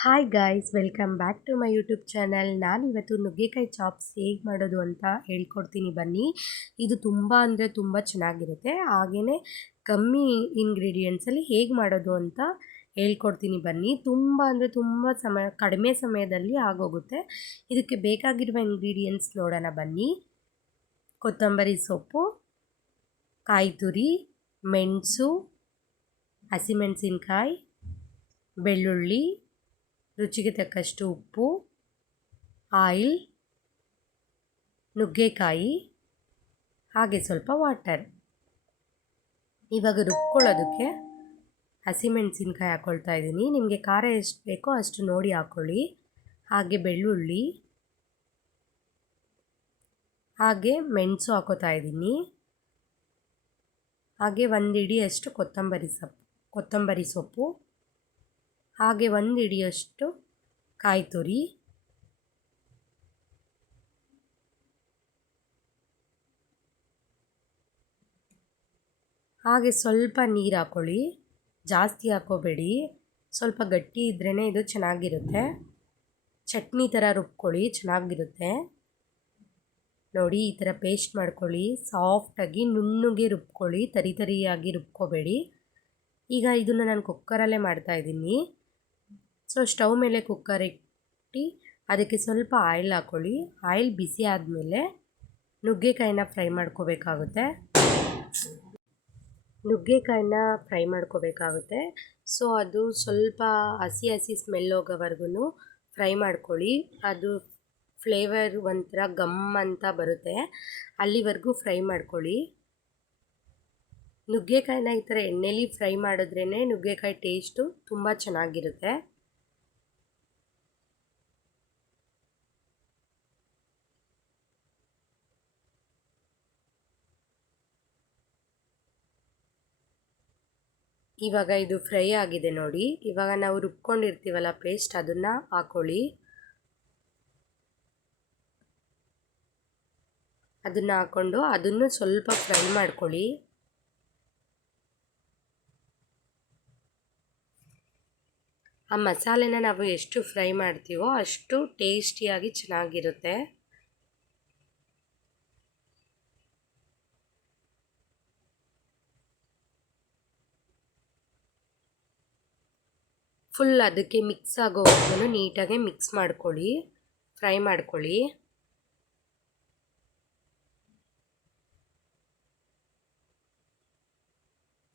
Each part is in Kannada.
Hi guys welcome back to my YouTube channel ನಾನಿವತ್ತು ನುಗ್ಗೆಕಾಯಿ ಚಾಪ್ಸ್ ಹೇಗೆ ಮಾಡೋದು ಅಂತ ಹೇಳ್ಕೊಡ್ತೀನಿ ಬನ್ನಿ. ಇದು ತುಂಬ ಅಂದರೆ ತುಂಬ ಚೆನ್ನಾಗಿರುತ್ತೆ. ಹಾಗೆಯೇ ಕಮ್ಮಿ ಇಂಗ್ರೀಡಿಯೆಂಟ್ಸಲ್ಲಿ ಹೇಗೆ ಮಾಡೋದು ಅಂತ ಹೇಳ್ಕೊಡ್ತೀನಿ ಬನ್ನಿ. ತುಂಬ ಅಂದರೆ ತುಂಬ ಸಮಯ, ಕಡಿಮೆ ಸಮಯದಲ್ಲಿ ಆಗೋಗುತ್ತೆ. ಇದಕ್ಕೆ ಬೇಕಾಗಿರುವ ಇಂಗ್ರೀಡಿಯೆಂಟ್ಸ್ ನೋಡೋಣ ಬನ್ನಿ. ಕೊತ್ತಂಬರಿ ಸೊಪ್ಪು ಕಾಯಿ ತುರಿ ಮೆಣಸು, ಹಸಿಮೆಣಸಿನ್ಕಾಯಿ, ಬೆಳ್ಳುಳ್ಳಿ ರುಚಿಗೆ ತಕ್ಕಷ್ಟು ಉಪ್ಪು, ಆಯಿಲ್, ನುಗ್ಗೆಕಾಯಿ, ಹಾಗೆ ಸ್ವಲ್ಪ ವಾಟರ್. ಇವಾಗ ರುಬ್ಕೊಳ್ಳೋದಕ್ಕೆ ಹಸಿಮೆಣಸಿನ್ಕಾಯಿ ಹಾಕ್ಕೊಳ್ತಾ ಇದ್ದೀನಿ. ನಿಮಗೆ ಖಾರ ಎಷ್ಟು ಬೇಕೋ ಅಷ್ಟು ನೋಡಿ ಹಾಕ್ಕೊಳ್ಳಿ ಹಾಗೆ ಬೆಳ್ಳುಳ್ಳಿ, ಹಾಗೆ ಮೆಣಸು ಹಾಕೋತಾ ಇದ್ದೀನಿ. ಹಾಗೆ ಒಂದು ಇಡಿಯಷ್ಟು ಕೊತ್ತಂಬರಿ ಸೊಪ್ಪು ಕೊತ್ತಂಬರಿ ಸೊಪ್ಪು. ಹಾಗೆ ಒಂದು ಹಿಡಿಯಷ್ಟು ಕಾಯಿ ತುರಿ. ಹಾಗೆ ಸ್ವಲ್ಪ ನೀರು ಹಾಕ್ಕೊಳ್ಳಿ ಜಾಸ್ತಿ ಹಾಕೋಬೇಡಿ. ಸ್ವಲ್ಪ ಗಟ್ಟಿ ಇದ್ರೇ ಇದು ಚೆನ್ನಾಗಿರುತ್ತೆ. ಚಟ್ನಿ ಥರ ರುಬ್ಕೊಳ್ಳಿ, ಚೆನ್ನಾಗಿರುತ್ತೆ. ನೋಡಿ, ಈ ಥರ ಪೇಸ್ಟ್ ಮಾಡ್ಕೊಳ್ಳಿ. ಸಾಫ್ಟಾಗಿ ನುಣ್ಣಗೆ ರುಬ್ಕೊಳ್ಳಿ, ತರಿ ತರಿಯಾಗಿ ರುಬ್ಕೋಬೇಡಿ. ಈಗ ಇದನ್ನು ನಾನು ಕುಕ್ಕರಲ್ಲೇ ಮಾಡ್ತಾಯಿದ್ದೀನಿ ಸೊ ಸ್ಟವ್ ಮೇಲೆ ಕುಕ್ಕರ್ ಇಟ್ಟು, ಅದಕ್ಕೆ ಸ್ವಲ್ಪ ಆಯಿಲ್ ಹಾಕ್ಕೊಳ್ಳಿ ಆಯಿಲ್ ಬಿಸಿ ಆದಮೇಲೆ ನುಗ್ಗೆಕಾಯಿನ ಫ್ರೈ ಮಾಡ್ಕೋಬೇಕಾಗುತ್ತೆ. ನುಗ್ಗೆಕಾಯಿನ ಫ್ರೈ ಮಾಡ್ಕೋಬೇಕಾಗುತ್ತೆ. ಸೊ ಅದು ಸ್ವಲ್ಪ ಹಸಿ ಹಸಿ ಸ್ಮೆಲ್ ಹೋಗೋವರೆಗೂ ಫ್ರೈ ಮಾಡ್ಕೊಳ್ಳಿ. ಅದು ಫ್ಲೇವರ್ ಒಂಥರ ಗಮ್ ಅಂತ ಬರುತ್ತೆ. ಅಲ್ಲಿವರೆಗೂ ಫ್ರೈ ಮಾಡ್ಕೊಳ್ಳಿ. ನುಗ್ಗೆಕಾಯಿನ ಈ ಥರ ಎಣ್ಣೆಲಿ ಫ್ರೈ ಮಾಡಿದ್ರೇ ನುಗ್ಗೆಕಾಯಿ ಟೇಸ್ಟು ತುಂಬ ಚೆನ್ನಾಗಿರುತ್ತೆ. ಇವಾಗ ಇದು ಫ್ರೈ ಆಗಿದೆ ನೋಡಿ. ಇವಾಗ ನಾವು ರುಬ್ಕೊಂಡಿರ್ತೀವಲ್ಲ ಪೇಸ್ಟ್ ಅದನ್ನು ಹಾಕೊಳ್ಳಿ. ಅದನ್ನು ಹಾಕ್ಕೊಂಡು ಅದನ್ನು ಸ್ವಲ್ಪ ಫ್ರೈ ಮಾಡ್ಕೊಳ್ಳಿ. ಆ ಮಸಾಲೆನ ನಾವು ಎಷ್ಟು ಫ್ರೈ ಮಾಡ್ತೀವೋ ಅಷ್ಟು ಟೇಸ್ಟಿಯಾಗಿ ಚೆನ್ನಾಗಿರುತ್ತೆ. ಫುಲ್ ಅದಕ್ಕೆ ಮಿಕ್ಸ್ ಆಗೋವರೆಗೂ ನೀಟಾಗಿ ಮಿಕ್ಸ್ ಮಾಡ್ಕೊಳ್ಳಿ. ಫ್ರೈ ಮಾಡ್ಕೊಳ್ಳಿ.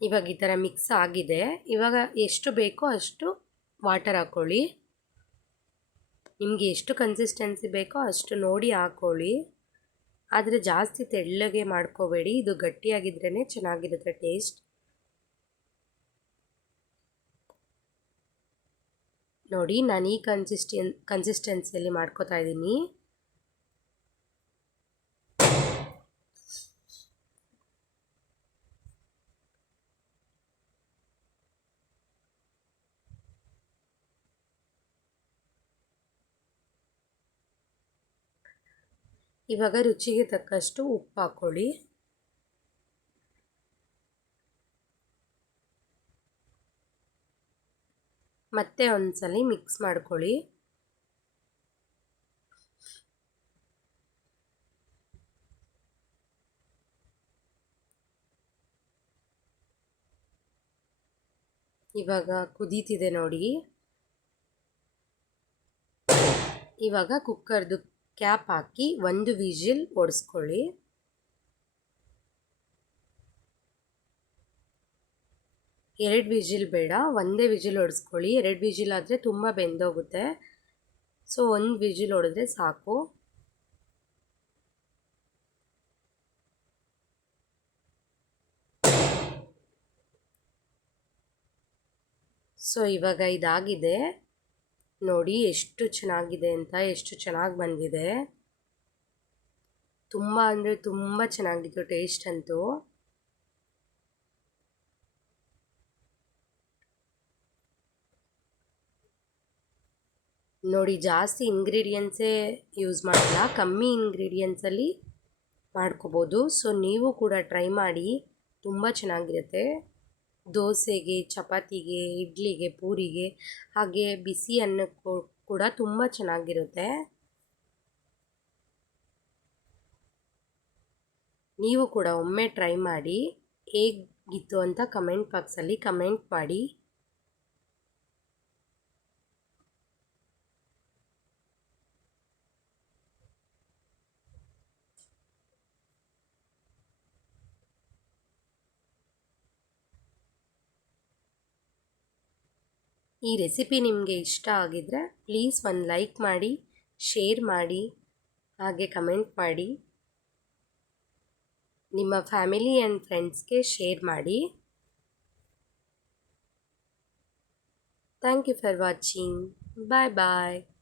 ಇವಾಗ ಈ ಥರ ಮಿಕ್ಸ್ ಆಗಿದೆ. ಇವಾಗ ಎಷ್ಟು ಬೇಕೋ ಅಷ್ಟು ವಾಟರ್ ಹಾಕ್ಕೊಳ್ಳಿ ನಿಮಗೆ ಎಷ್ಟು ಕನ್ಸಿಸ್ಟೆನ್ಸಿ ಬೇಕೋ ಅಷ್ಟು ನೋಡಿ ಹಾಕ್ಕೊಳ್ಳಿ ಆದರೆ ಜಾಸ್ತಿ ತೆಳ್ಳಗೆ ಮಾಡ್ಕೋಬೇಡಿ. ಇದು ಗಟ್ಟಿಯಾಗಿದ್ರೇ ಚೆನ್ನಾಗಿರುತ್ತೆ ಟೇಸ್ಟ್ ನೋಡಿ ನಾನು ಈ ಕನ್ಸಿಸ್ಟೆನ್ ಕನ್ಸಿಸ್ಟೆನ್ಸಿಯಲ್ಲಿ ಮಾಡ್ಕೋತಾ ಇದ್ದೀನಿ. ಇವಾಗ ರುಚಿಗೆ ತಕ್ಕಷ್ಟು ಉಪ್ಪು ಹಾಕ್ಕೊಳ್ಳಿ ಮತ್ತೆ ಒಂದ್ಸಲಿ ಮಿಕ್ಸ್ ಮಾಡ್ಕೊಳ್ಳಿ. ಇವಾಗ ಕುದೀತಿದೆ ನೋಡಿ. ಇವಾಗ ಕುಕ್ಕರ್ದು ಕ್ಯಾಪ್ ಹಾಕಿ ಒಂದು ವಿಜಿಲ್ ಓಡಿಸ್ಕೊಳ್ಳಿ ಎರಡು ವಿಜಿಲ್ ಬೇಡ, ಒಂದೇ ವಿಜಿಲ್ ಹೊಡೆಸ್ಕೊಳ್ಳಿ. ಎರಡು ವಿಜಿಲ್ ಆದರೆ ತುಂಬ ಬೆಂದೋಗುತ್ತೆ. ಸೊ, ಒಂದು ವಿಜಿಲ್ ಹೊಡೆದ್ರೆ ಸಾಕು. ಸೊ, ಇವಾಗ ಇದಾಗಿದೆ. ನೋಡಿ, ಎಷ್ಟು ಚೆನ್ನಾಗಿದೆ ಅಂತ, ಎಷ್ಟು ಚೆನ್ನಾಗಿ ಬಂದಿದೆ. ತುಂಬ ಅಂದರೆ ತುಂಬ ಚೆನ್ನಾಗಿತ್ತು ಟೇಸ್ಟ್ ಅಂತೂ. ನೋಡಿ ಜಾಸ್ತಿ ಇಂಗ್ರೀಡಿಯೆಂಟ್ಸೇ ಯೂಸ್ ಮಾಡಲ್ಲ, ಕಮ್ಮಿ ಇಂಗ್ರೀಡಿಯೆಂಟ್ಸಲ್ಲಿ ಮಾಡ್ಕೋಬೋದು. ಸೊ ನೀವು ಕೂಡ ಟ್ರೈ ಮಾಡಿ, ತುಂಬ ಚೆನ್ನಾಗಿರುತ್ತೆ. ದೋಸೆಗೆ, ಚಪಾತಿಗೆ, ಇಡ್ಲಿಗೆ, ಪೂರಿಗೆ, ಹಾಗೆ ಬಿಸಿ ಅನ್ನಕ್ಕೂ ಕೂಡ ತುಂಬ ಚೆನ್ನಾಗಿರುತ್ತೆ. ನೀವು ಕೂಡ ಒಮ್ಮೆ ಟ್ರೈ ಮಾಡಿ, ಹೇಗಿತ್ತು ಅಂತ ಕಮೆಂಟ್ ಬಾಕ್ಸಲ್ಲಿ ಕಮೆಂಟ್ ಮಾಡಿ. ಈ ರೆಸಿಪಿ ನಿಮಗೆ ಇಷ್ಟ ಆಗಿದ್ರೆ ಪ್ಲೀಸ್ ಒಂದು ಲೈಕ್ ಮಾಡಿ, ಶೇರ್ ಮಾಡಿ, ಹಾಗೆ ಕಮೆಂಟ್ ಮಾಡಿ. ನಿಮ್ಮ ಫ್ಯಾಮಿಲಿ ಆ್ಯಂಡ್ ಫ್ರೆಂಡ್ಸ್ಗೆ ಶೇರ್ ಮಾಡಿ. Thank you for watching. Bye bye.